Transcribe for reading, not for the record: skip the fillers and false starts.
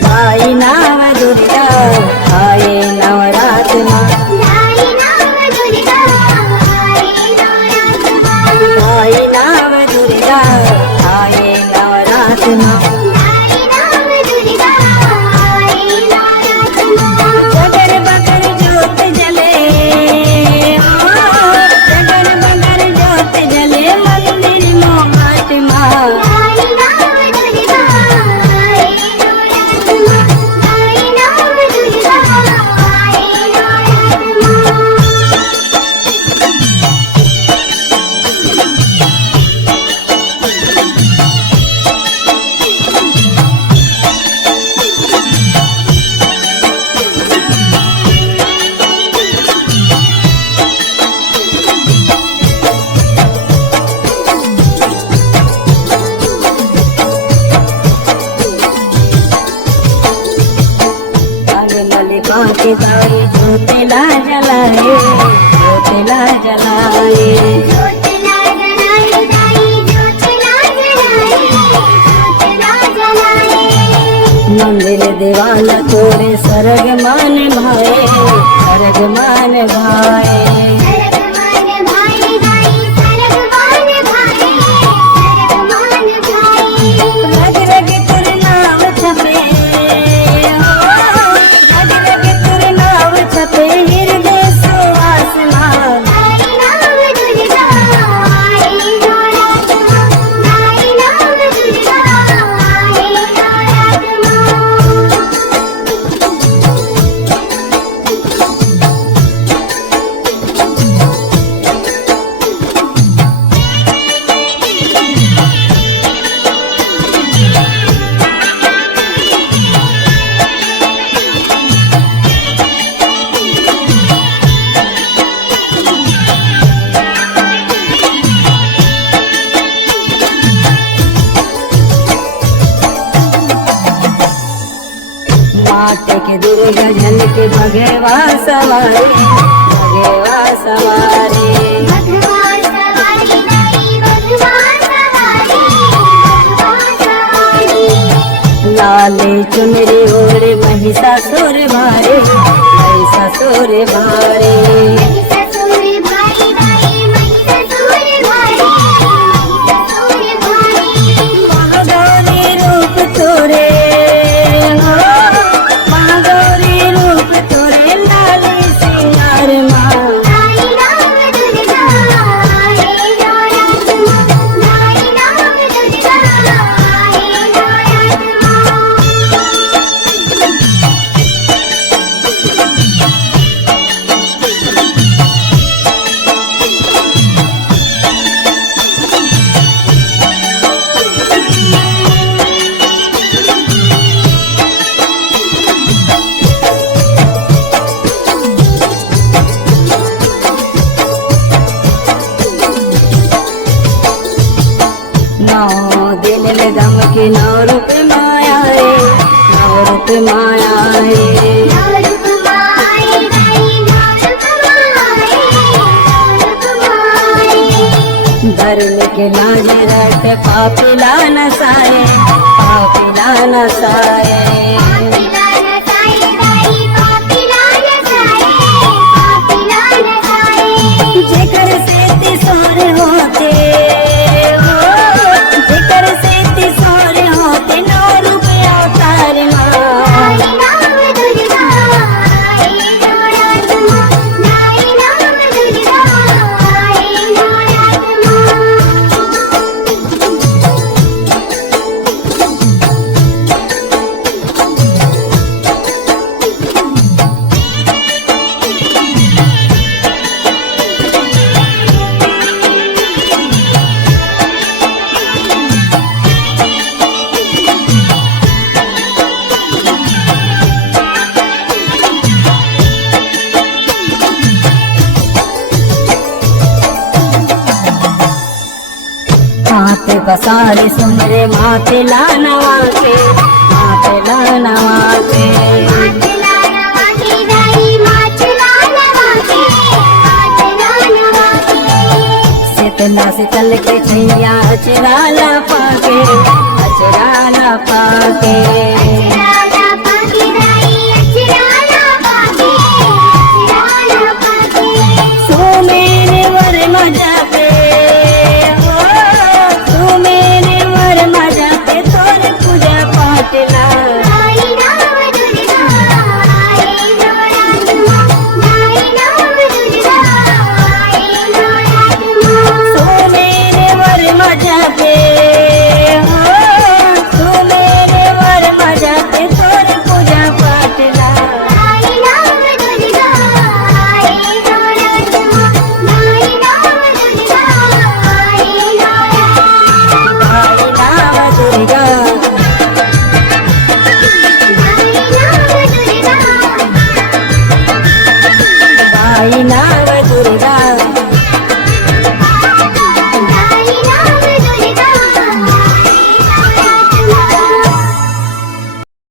गाई नाव दुर्गा आए नवरात्र माँ। गाई नाव दुर्गा आए नवरात्र माँ। गाई नाव दुर्गा आए नवरात्र माँ। गाई नाव दुर्गा आए नवरात्र माँ। जगर बगर ज्योत जले जगर बगर ज्योत जले मंदिर मोहट माँ। गाई नाव दुर्गा आए नवरात्र माँ। गाई नाव दुर्गा आए नवरात्र माँ। मलिका के दाई ज्योतिला जलाए ज्योतिला जलाए। ज्योतिला जलाए दाई ज्योतिला जलाए ज्योतिला जलाए। मंदिर दीवान तोरे सरग मान भाए सरग मान भाए। सरगमान भाई दाई सरगमान भाई सरगमान भाई। रग रग तुर नाम छपे रग रग तुर नाम छपे हृदय सुवास माँ। गाई नाव दुर्गा आए नवरात्र माँ। गाई नाव दुर्गा आए नवरात्र माँ। माटे के दुर्गा जन के भगवा सवारी भगवा सवारी। भगवान सवारी दाई भगवान सवारी भगवान सवारी। लाले चुनरी ओढ़े महिषासुर भारे महिषासुर भारे। महिषासुर भाई दाई महिषासुर भाई महिषासुर भाई। महागौरी रूप तोरे हो महागौरी रूप तोरे लाली सिंगार माँ। गाई नाव दुर्गा आए नवरात्र माँ। गाई नाव दुर्गा आए नवरात्र माँ। नौ दिन ले दम की नौ रूप माया रे नौ रूप माया रे। नवरूप माए दाई नवरूप माए नवरूप माए। धर्म के लाज रट पापिला नसाए पापिला नसाए। पापिला नसाए दाई पापिला नसाए पापिला नसाए। जेकर से तिसोर होते हो जेकर से तिसोर होते नौ रूप अवतार माँ। गाई नाव दुर्गा आए नवरात्र माँ। गाई नाव दुर्गा आए नवरात्र माँ। माथे पसारे सुमरे माथे लानवा के माथे लानवा के। माचला नवा के दाई माचला नवा के माचला नवा के। शीतला शीतल के छैया अचराला पाके अचराला पाके। अचराला आई ना